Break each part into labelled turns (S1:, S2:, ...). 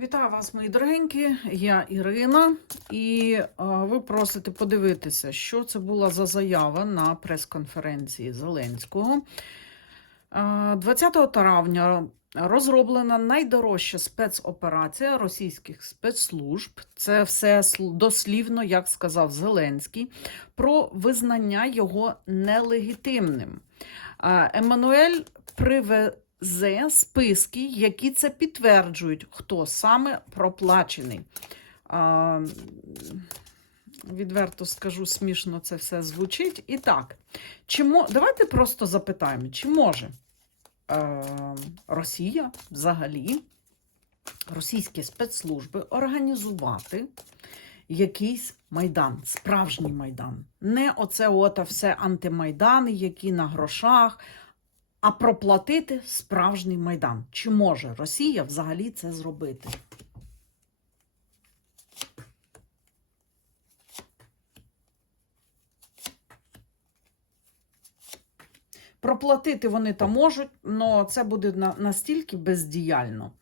S1: Вітаю вас, мої дорогенькі. Я Ірина, і е, ви просите подивитися, що це була за заява на прес-конференції Зеленського. Е, 20 травня розроблена найдорожча спецоперація російських спецслужб. Це все дослівно, як сказав Зеленський, про визнання його нелегітимним. Еммануель приве з списки, які це підтверджують, хто саме проплачений. Відверто скажу, смішно це все звучить. І так, чи мо... давайте просто запитаємо, чи може е, Росія взагалі, російські спецслужби організувати якийсь майдан, справжній майдан. Не оце от все антимайдани, які на грошах, а проплатити справжній майдан. Чи може Росія взагалі це зробити? Проплатити вони там можуть, але це буде настільки бездіяльно.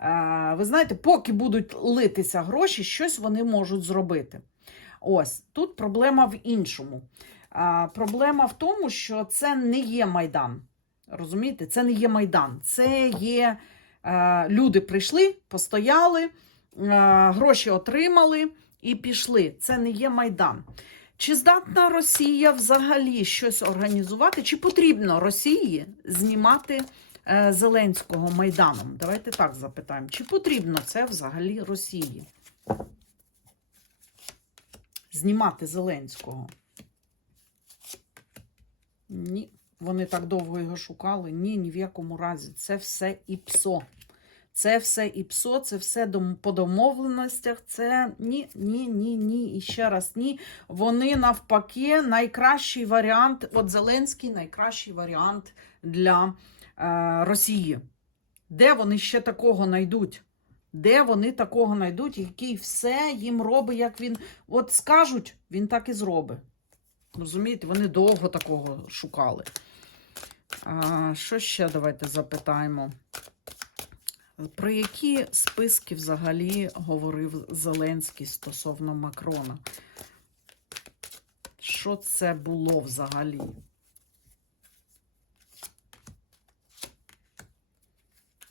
S1: Е, Ви знаєте, поки будуть литися гроші, щось вони можуть зробити. Ось тут проблема в іншому. Е, Проблема в тому, що це не є майдан. Розумієте, це не є майдан. Це є е, люди прийшли, постояли, е, гроші отримали і пішли. Це не є майдан. Чи здатна Росія взагалі щось організувати? Чи потрібно Росії знімати е, Зеленського майданом? Давайте так запитаємо. Чи потрібно це взагалі Росії? Знімати Зеленського? Ні. Вони так довго його шукали. Ні, ні в якому разі. Це все ІПСО. Це все ІПСО, це все по домовленостях. Це ні, ні, ні, ні. І ще раз ні. Вони навпаки найкращий варіант. От Зеленський найкращий варіант для е, Росії. Де вони ще такого знайдуть? Де вони такого знайдуть, який все їм робить, як він. От скажуть, він так і зробить. Розумієте, вони довго такого шукали. Що ще давайте запитаємо? Про які списки взагалі говорив Зеленський стосовно Макрона? Що це було взагалі?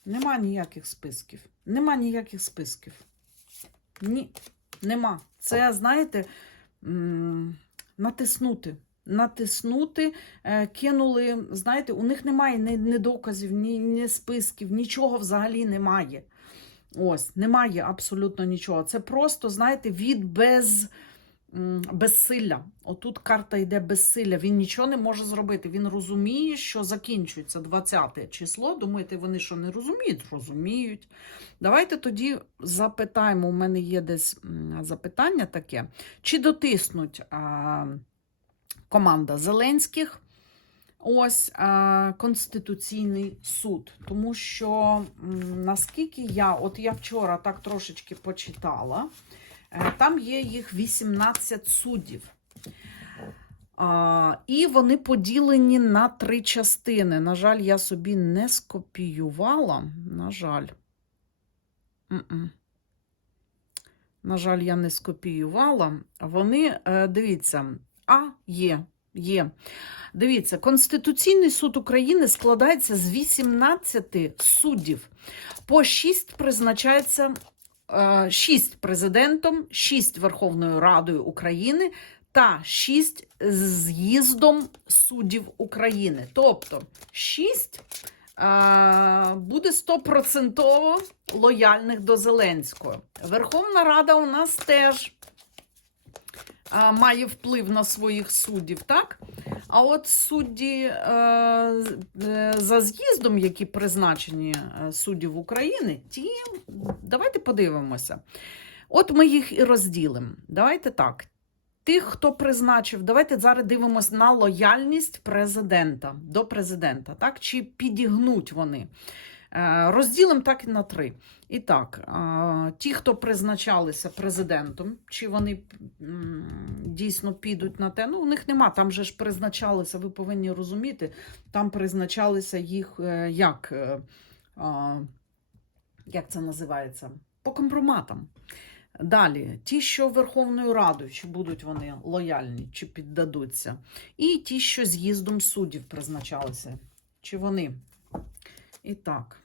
S1: Нема ніяких списків. Нема ніяких списків. Ні, нема. Це, знаєте, натиснути. Натиснути, е, кинули. Знаєте, у них немає ні, ні доказів, ні, ні списків, нічого взагалі немає. Ось, немає абсолютно нічого. Це просто, знаєте, від без, безсилля. Отут карта йде безсилля. Він нічого не може зробити. Він розуміє, що закінчується 20 число. Думаєте, вони що не розуміють? Розуміють. Давайте тоді запитаємо. У мене є десь запитання таке. Чи дотиснуть команда Зеленських? Ось а, Конституційний суд. Тому що м, наскільки я, от я вчора так трошечки почитала, е, там є їх 18 суддів. А, і вони поділені на три частини. На жаль, я собі не скопіювала. На жаль. М-м. На жаль, я не скопіювала. Вони, е, дивіться, а, є, є. Дивіться, Конституційний суд України складається з 18 суддів. По 6 призначається 6 президентом, 6 Верховною Радою України та 6 з'їздом суддів України. Тобто 6 буде 100% лояльних до Зеленського. Верховна Рада у нас теж має вплив на своїх суддів, так? А от судді е, е, за з'їздом, які призначені е, суддів України, ті, давайте подивимося. От ми їх і розділимо. Давайте так. Тих, хто призначив, давайте зараз дивимося на лояльність президента до президента, так? Чи підігнуть вони. Е, Розділимо так і на три. І так, е, ті, хто призначалися президентом, чи вони дійсно підуть на те, ну у них нема, там же ж призначалися, ви повинні розуміти, там призначалися їх е, як, як це називається? по компроматам. Далі, ті, що Верховною Радою, чи будуть вони лояльні, чи піддадуться. І ті, що з'їздом суддів призначалися, чи вони. І так,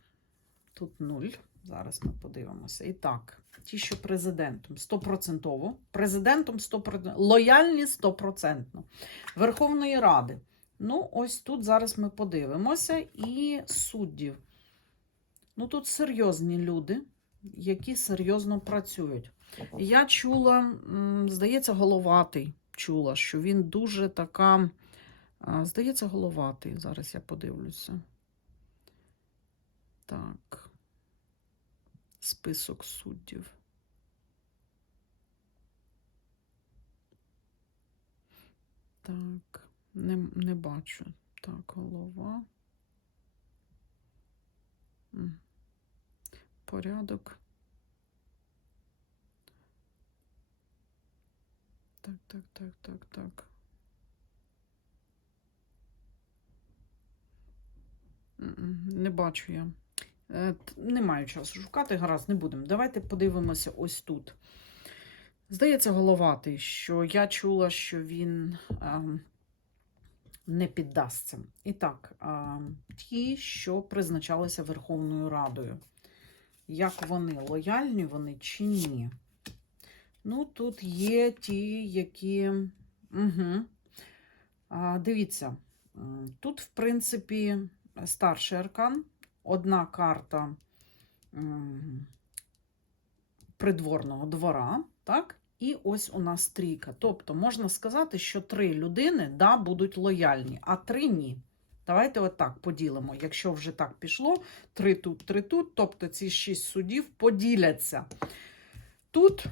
S1: тут нуль. Зараз ми подивимося. І так, ті, що президентом 100%. Президентом 100%. Лояльні 100%. Верховної Ради. Ну, ось тут зараз ми подивимося. І суддів. Ну, тут серйозні люди, які серйозно працюють. Я чула, здається, головатий. Чула, що він дуже така. Здається, головатий. Зараз я подивлюся. Так. Список суддів. Так, не, не бачу. Так, голова. Порядок. Так, так, так, так, так. Не бачу я. Е, т- Не маю часу шукати, гаразд, не будемо. Давайте подивимося ось тут. Здається, головатий, що я чула, що він ем, не піддасться. І так, ем, ті, що призначалися Верховною Радою. Як вони лояльні вони чи ні? Ну, тут є ті, які. Угу. А, дивіться, тут, в принципі, старший аркан, одна карта придворного двора, так? І ось у нас трійка. Тобто можна сказати, що три людини да, будуть лояльні, а три ні. Давайте отак поділимо. Якщо вже так пішло, три тут, три тут, тобто ці шість судів поділяться. Тут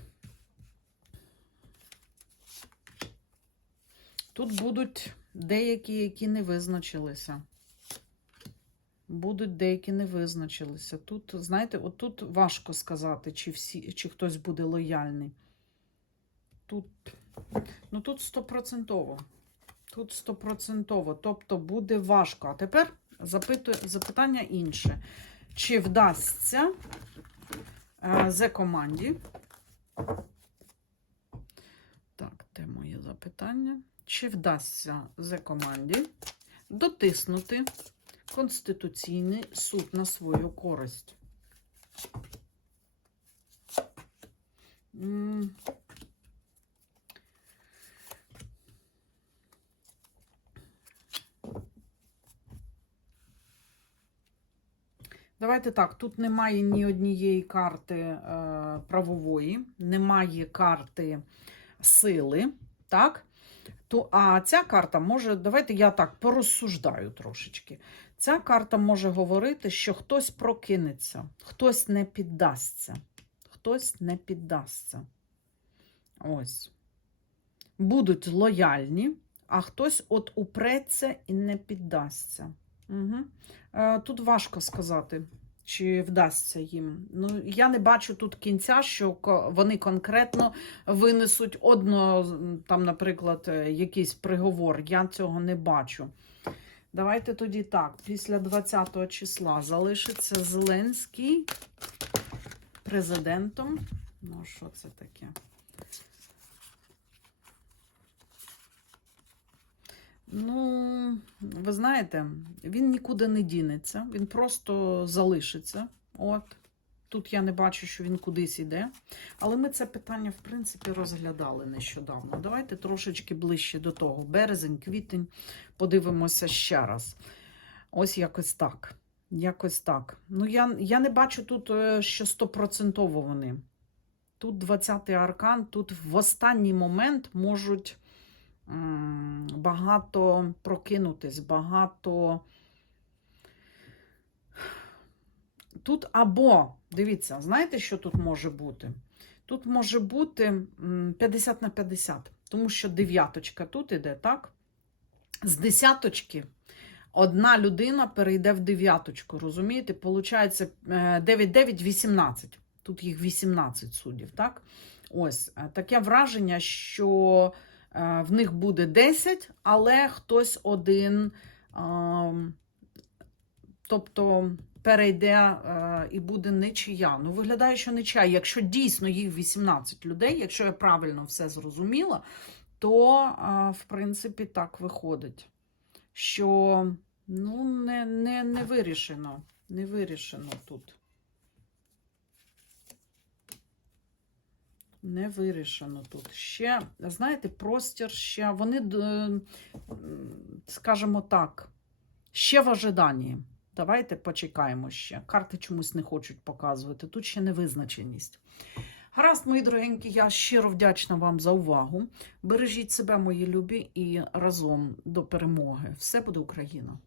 S1: Тут будуть деякі, які не визначилися. Будуть деякі не визначилися. Тут, знаєте, отут важко сказати, чи, всі, чи хтось буде лояльний. Тут, ну тут стопроцентово. Тут стопроцентово. Тобто буде важко. А тепер запитую, запитання інше. Чи вдасться е, зе команді? Так, де моє запитання? Чи вдасться зе команді дотиснути Конституційний суд на свою користь? Давайте так, тут немає ні однієї карти е, правової, немає карти сили, так? То, а ця карта може, давайте я так порозсуждаю трошечки. Ця карта може говорити, що хтось прокинеться, хтось не піддасться. Хтось не піддасться. Ось. Будуть лояльні, а хтось от упреться і не піддасться. Угу. Тут важко сказати, чи вдасться їм. Ну, я не бачу тут кінця, що вони конкретно винесуть одно, там, наприклад, е, якийсь приговор. Я цього не бачу. Давайте тоді так. Після 20 числа залишиться Зеленський президентом. Ну, що це таке? Ну, ви знаєте, він нікуди не дінеться, він просто залишиться. От. Тут я не бачу, що він кудись іде. Але ми це питання, в принципі, розглядали нещодавно. Давайте трошечки ближче до того. Березень, квітень, подивимося ще раз. Ось якось так. Якось так. Ну, я, я не бачу тут, е, що стопроцентово вони. Тут 20-й аркан, тут в останній момент можуть м, багато прокинутись, багато. Тут або, дивіться, знаєте, що тут може бути? Тут може бути 50 на 50, тому що дев'яточка тут іде, так? З десяточки одна людина перейде в дев'яточку, розумієте? Получається 9-9-18. Тут їх 18 суддів, так? Ось е, таке враження, що е, в них буде 10, але хтось один. Тобто перейде е, і буде нічия. Ну, виглядає, що нічия. Якщо дійсно їх 18 людей, якщо я правильно все зрозуміла, то, е, в принципі, так виходить, що ну, не, не, не вирішено. Не вирішено тут. Не вирішено тут. Ще, знаєте, простір ще, вони, скажімо так, ще в ожиданні. Давайте почекаємо ще. Карти чомусь не хочуть показувати. Тут ще невизначеність. Гаразд, мої дорогенькі, я щиро вдячна вам за увагу. Бережіть себе, мої любі, і разом до перемоги. Все буде Україна!